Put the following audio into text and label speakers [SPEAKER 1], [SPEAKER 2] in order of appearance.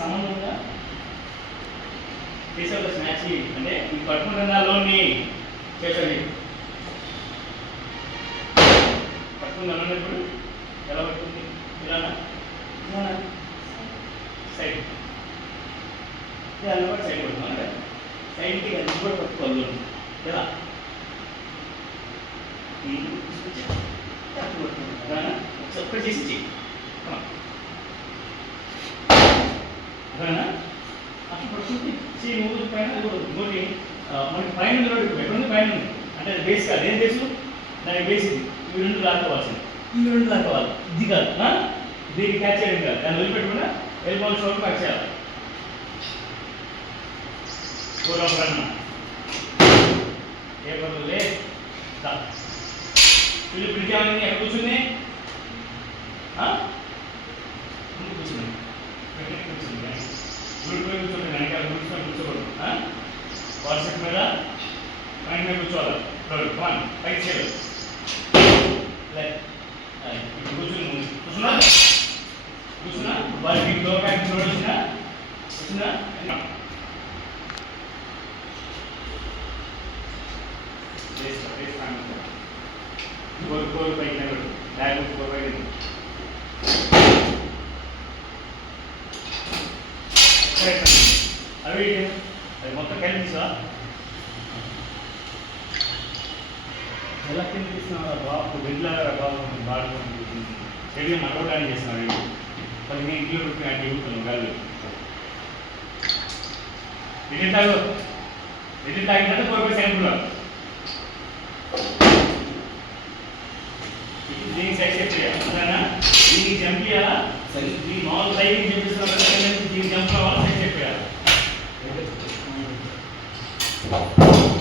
[SPEAKER 1] సంబంధంగా చేసే ఒక స్నాచ్ అంటే ఈ పట్టుకుంటున్న లోన్ని చేసండి పట్టుకుందా ఇప్పుడు ఎలా పట్టుకుంది ఇలానా ఇలానా సైడ్ ఇది అలవాటు సైడ్ పడుతుంది? అంటే సైడ్కి అది కూడా పట్టుకోవాలి ఎలా? అలానా ఒకసారి చేసి చెయ్యి. అట్లా పడుతుంది చెయ్యి మూడు పైన ఇంకోటి మనకి పైన ఉంది రోడ్డు ఎక్కడ ఉంది పైన ఉంది అంటే అది బేస్ కాదు ఏం బేసు దానికి బేస్ ఇది ఇవి రెండు లాక్కోవాల్సింది ఇవి రెండు లాక్కోవాలి. ఇది కాదు. దీన్ని క్యాచ్ చేయడం కాదు. దాన్ని వదిలిపెట్టకుండా ఎల్బోల్ షోట్ క్యాచ్ చేయాలి. పూర్వం రన్న ఏ పనులు లే? వీళ్ళు పిలిచామని ఎక్కడ కూర్చుంది కూర్చొని కూర్చోకూడదు ఆ? వాట్సాప్ మీద పైన మీద కూర్చోవాలి. వన్ పైకి చేయదు ఇప్పుడు కూర్చుని కూర్చున్నా? కూర్చున్నా? వారికి డోర్ బ్యాగ్ చూడ కోరు కోరు బ్యాగ్ కోరు అవి అది మొత్తం కలిపి తీసా ఎలా కింద తీసినావు బాబు? వెళ్ళారా బాబు? బాగా చెవి నడవడానికి చేసినావు పది నేను ఇంట్లో పెట్టి నాకు ఎగుతున్నాను గాలి. ఇది తాగు. ఇది తాగినట్టు కోరిక సెంపులో దీనికి చెప్పేయాలి అంతేనా దీనికి జంప్ చేయాలా సరే దీని మామూలు సైజ్ చెప్పిస్తున్నా దీనికి జంప్ కావాలా Thank you.